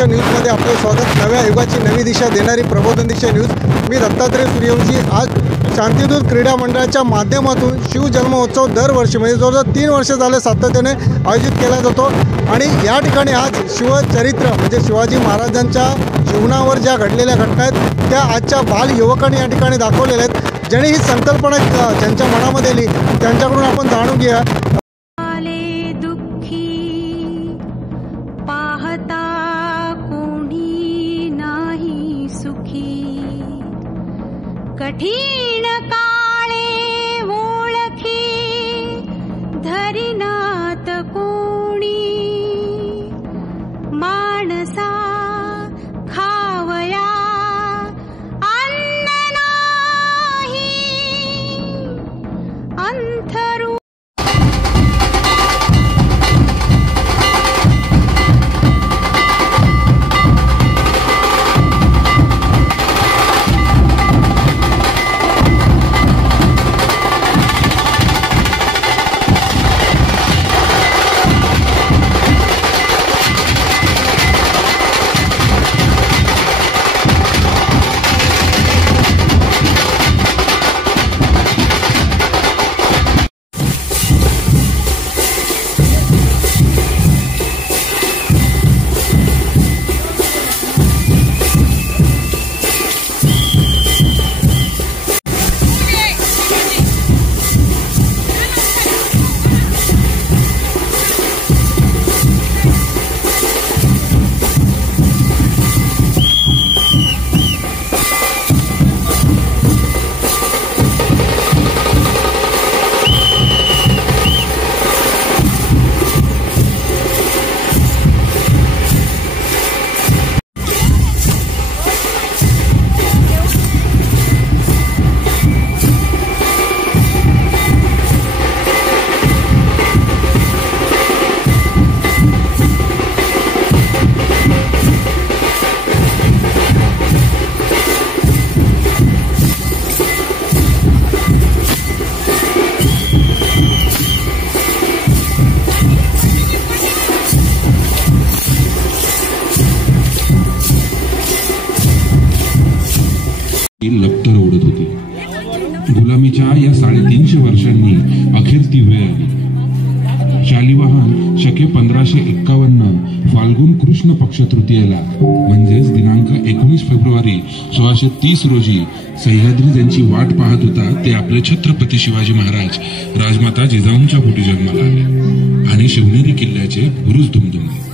दिशा न्यूजमध्ये आपले स्वागत। नव्या युगाची नवी दिशा देणारी प्रबोधन दिशा न्यूज। मी दत्तात्रय सूर्यवंशी। आज शांतिदूत क्रीडा मंडळाच्या माध्यमातून शिवजन्मोत्सव दरवर्षी म्हणजे जवळजवळ 3 वर्ष झाले सातत्याने आयोजित केला जातो आणि या ठिकाणी आज शिवचरित्र म्हणजे शिवाजी महाराजांच्या जीवनावर ज्या घडलेल्या घटना आहेत त्या आजच्या बाल युवकांनी या ठिकाणी दाखवलेल्या आहेत। ज्यांनी ही संकल्पना ज्यांच्या मनामध्ये आली त्यांच्याकडून आपण जाणून घेऊया। कठीण काळे ओळखी धरिनात कोणी माणसा खावया अन्न नाही अंथरू। लपतर ओढत होती। गुलामीच्या या 350 वर्षांनी अखेर ती वेळ आली। शालिवाहन शके 1551 फाल्गुन कृष्ण पक्ष तृतीयेला म्हणजेच दिनांक 19 फेब्रुवारी 1630 रोजी सह्याद्री ज्यांची वाट पाहत होता ते आपले छत्रपती शिवाजी महाराज राजमाता जिजाऊंच्या पोटी जन्माला आले आणि शिवनेरी किल्ल्याचे बुरुज दुमदुमले।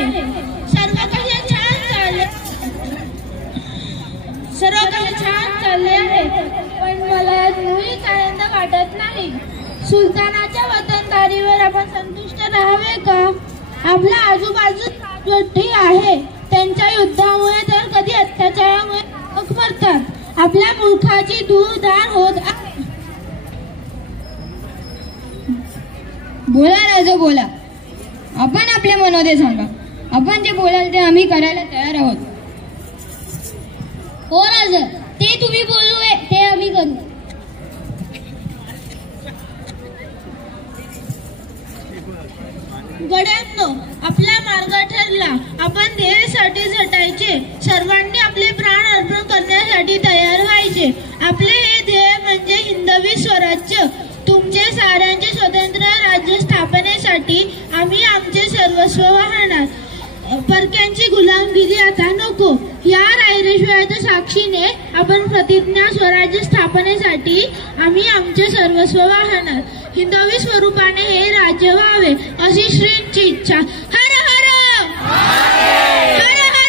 आहे. सर्व काही छान चालले आहे, पण मला यात मुळीच आनंद वाटत नाही. सुलतानाच्या वतनदारीवर आपण संतुष्ट राहावे का? आपल्या आजूबाजूत योद्धे आहे, त्यांच्या युद्धामुळे तर कधी अत्याचारामुळे लोक मरतात. आपल्या मुलखाची धूळधार होत आहे. बोला राजा बोला, आपण आपले मनोदे सांगा. आपण जे बोलाल ते आम्ही करायला तयार आहोत. हो राजा, ते तुम्ही बोलू ते आम्ही करू. गड्यांनो, आपला मार्ग ठरला. आपण ध्येयासाठी झटायचे. सर्वांनी आपले प्राण अर्पण करण्यासाठी तयार व्हायचे. आपले हे ध्येय म्हणजे हिंदवी स्वराज्य. तुमचे साऱ्यांचे स्वतंत्र राज्य स्थापनेसाठी आम्ही आमचे सर्वस्व वाहणार. परक्यांची गुलामगिरी आता नको. या रायरेश्वराच्या साक्षीने आपण प्रतिज्ञा स्वराज्य स्थापनेसाठी आम्ही आमचे सर्वस्व वाहणार. हिंदवी स्वरूपाने हे राज्य व्हावे अशी श्रींची इच्छा. हर हर हर हर हर हर.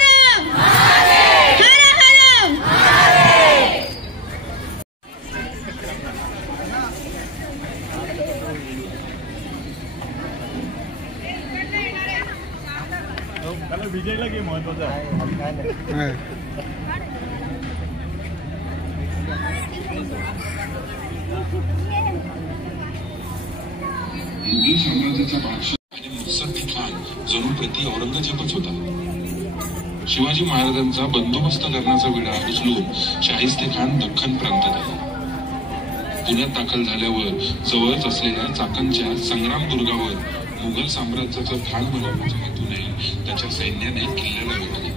विजयला की महत्वाचं आहे. मुघल साम्राज्याचा बादशाह आणि मुत्सद्दी खान जणू प्रति औरंगजेबच होता. शिवाजी महाराजांचा बंदोबस्त करण्याचा विडा उचलून शाहिस्ते खान दख्खन प्रांतात आले. पुण्यात दाखल झाल्यावर जवळच असलेल्या चाकणच्या संग्राम दुर्गावर मुघल साम्राज्याचं खान बनवण्याच्या हेतूने त्याच्या सैन्याने किल्ल्याला वेढले.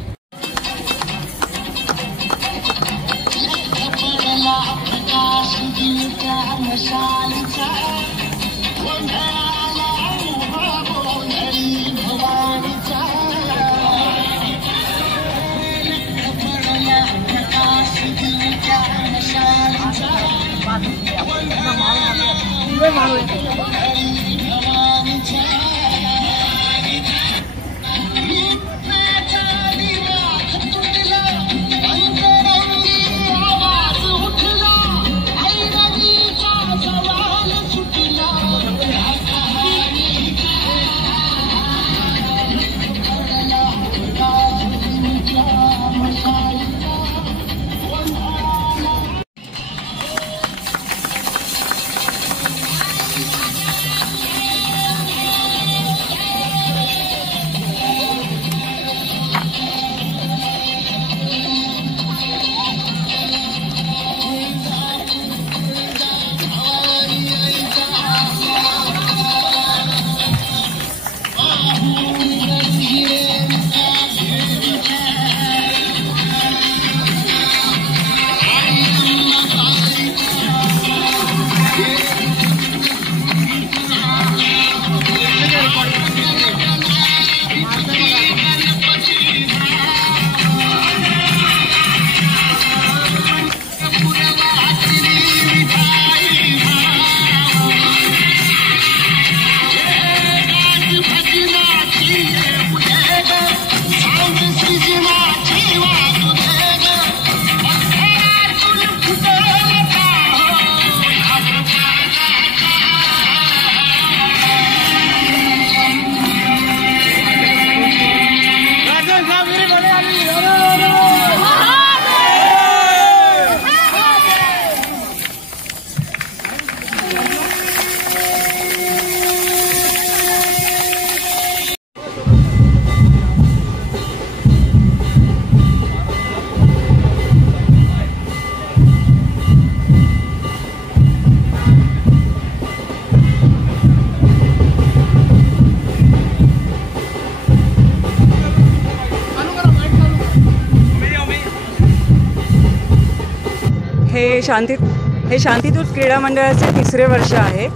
हे शांतिदूत क्रीडा मंडळाचे 3रे वर्ष आहे.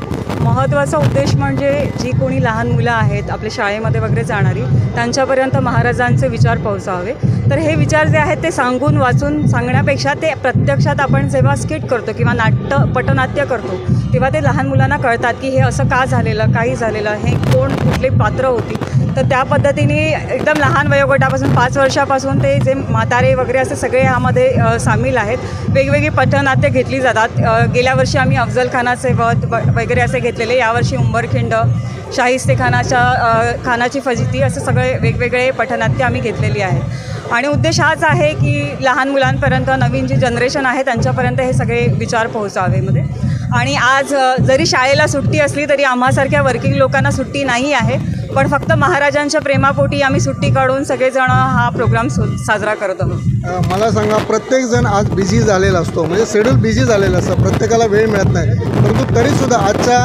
महत्त्वाचा उद्देश म्हणजे जी कोणी लहान मुलं आहेत आपल्या शाळेमध्ये वगैरे जाणारी त्यांच्यापर्यंत महाराजांचे विचार पोहोचावे. तर हे विचार जे आहेत ते सांगून वाचून सांगण्यापेक्षा ते प्रत्यक्षात आपण जेव्हा स्किट करतो किंवा पटनाट्य करतो तेव्हा ते लहान मुलांना कळतात की हे असं का झालेलं, काही झालेलं, हे कोण कुठले पात्र होती. तर त्या पद्धतीने एकदम लहान वयोगटापासून 5 वर्षापासून ते जे म्हातारे वगैरे असे सगळे यामध्ये सामील आहेत. वेगवेगळी पथनाट्य घेतली जातात. गेल्या वर्षी आम्ही अफजल खानाचे वध वगैरे असे घेतलेले, यावर्षी उंबरखिंड, खानाची फजिती असे सगळे वेगवेगळे पथनाट्य आम्ही घेतलेली आहेत. आणि उद्देश हाच आहे की लहान मुलांपर्यंत, नवीन जी जनरेशन आहे त्यांच्यापर्यंत हे सगळे विचार पोहोचावे मध्ये. आणि आज जरी शाळेला सुट्टी असली तरी आम्हासारख्या वर्किंग लोकांना सुट्टी नाही आहे, पण फक्त महाराजांच्या प्रेमापोटी आम्ही सुट्टी काढून सगळेजण हा प्रोग्राम साजरा करत आहोत. मला सांगा, प्रत्येकजण आज बिझी झालेला असतो, म्हणजे शेड्यूल बिझी झालेलं असतं, प्रत्येकाला वेळ मिळत नाही. परंतु तरीसुद्धा आजच्या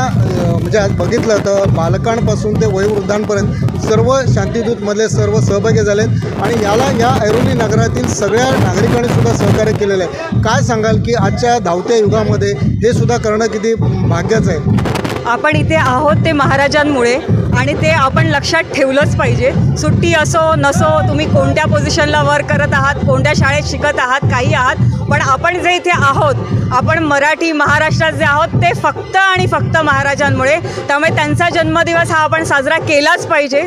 म्हणजे आज बघितलं तर बालकांपासून ते वयोवृद्धांपर्यंत सर्व शांतिदूतमधले सर्व सहभागी झालेत आणि याला या ऐरोली नगरातील सगळ्या नागरिकांनी सुद्धा सहकार्य केलेलं आहे. काय सांगाल की आजच्या धावत्या युगामध्ये हे सुद्धा करणं किती भाग्याचं आहे? आपण इथे आहोत ते महाराजांमुळे आणि ते आपण लक्षात ठेवलंच पाहिजे. सुट्टी असो नसो, तुम्ही कोणत्या पोझिशनला वर्क करत आहात, कोणत्या शाळेत शिकत आहात, काही आहात, पण आपण जे इथे आहोत, आपण मराठी महाराष्ट्रात जे आहोत ते फक्त आणि फक्त महाराजांमुळे. त्यामुळे त्यांचा जन्मदिवस हा आपण साजरा केलाच पाहिजे.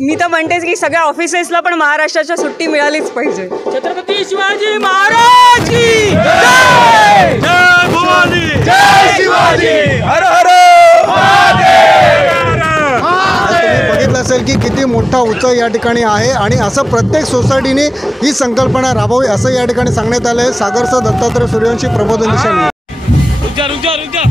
मी तर म्हणतेच की सगळ्या ऑफिसेसला पण महाराष्ट्राच्या सुट्टी मिळालीच पाहिजे. छत्रपती शिवाजी महाराज की जय! जय भवानी! जय शिवाजी! हर हर बघितलं असेल की किती मोठा उत्सव या ठिकाणी आहे आणि असं प्रत्येक सोसायटीने ही संकल्पना राबवावी असं या ठिकाणी सांगण्यात आलं आहे. सागरसह दत्तात्रय सूर्यवंशी, प्रबोधन दिशा. रुक जा